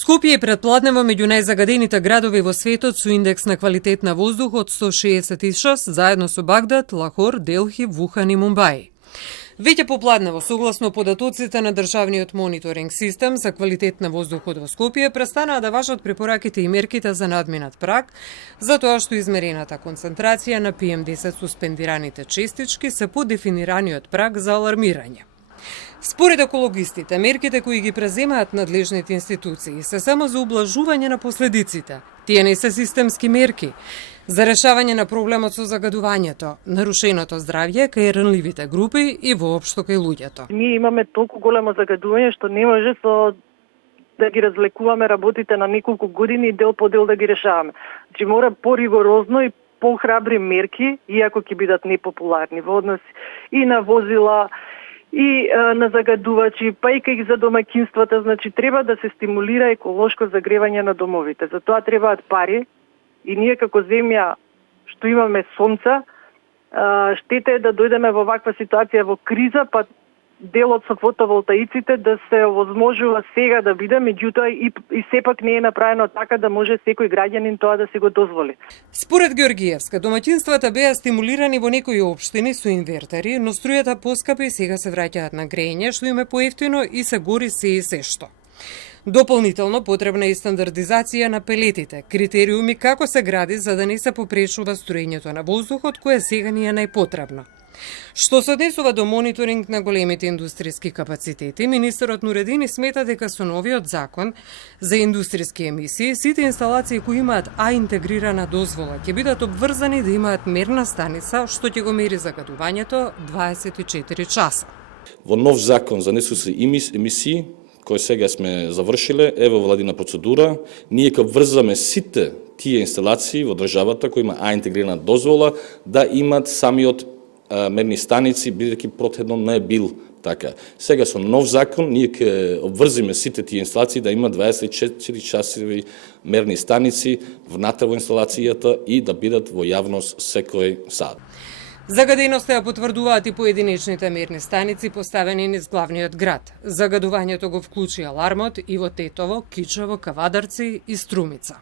Скопје е претпладнево меѓу најзагадените градови во светот со индекс на квалитет на воздух од 166, заедно со Багдад, Лахор, Делхи, Вухан и Мумбај. Веќе попладнево, согласно податоците на државниот мониторинг систем за квалитет на воздухот во Скопје, престанаа да важат препораките и мерките за надминат праг, затоа што измерената концентрација на PM10 суспендираните честички се под дефинираниот праг за алармирање. Според екологистите, мерките кои ги преземаат надлежните институции се само за ублажување на последиците. Тие не се системски мерки за решавање на проблемот со загадувањето, нарушеното здравје кај ранливите групи и воопшто кај луѓето. Ние имаме толку големо загадување што не може да ги разлекуваме работите на неколку години дел по дел да ги решаваме. Значи мора поригорозно и похрабри мерки, иако ќе бидат непопуларни во однос и на возила, и на загадувачи, па и кај за домаќинствата, значи треба да се стимулира еколошко загревање на домовите. За тоа требаат пари и ние како земја што имаме сонца, штета е да дојдеме во ваква ситуација во криза, па делот со фотоволтаиците да се овозможува сега да биде, меѓутоа и сепак не е направено така да може секој граѓанин тоа да се го дозволи. Според Георгиевска, домаќинствата беа стимулирани во некои општини со инвертери, но струјата поскапи и сега се враќаат на грејење, што им е поевтино и се гори се и се што. Дополнително потребна е и стандардизација на пелетите, критериуми како се гради за да не се попречува струењето на воздухот кое сега ни е најпотребно. Што се однесува до мониторинг на големите индустријски капацитети, министерот Нуредини смета дека со новиот закон за индустријски емисии, сите инсталации кои имаат интегрирана дозвола ќе бидат обврзани да имаат мерна станица што ќе го мери загадувањето 24 часа. Во нов закон за несуси емисии, кој сега сме завршиле, е во владина процедура, ние ќе обврзаме сите тие инсталации во државата кои има интегрирана дозвола да имат самиот мерни станици, бидејќи претходно не е бил така. Сега со нов закон ние ќе обврзиме сите тие инсталации да имат 24 часови мерни станици внатре во инсталацијата и да бидат во јавност секој сат. Загаденоста ја потврдуваат и поединечните мерни станици поставени низ главниот град. Загадувањето го вклучи алармот и во Тетово, Кичево, Кавадарци и Струмица.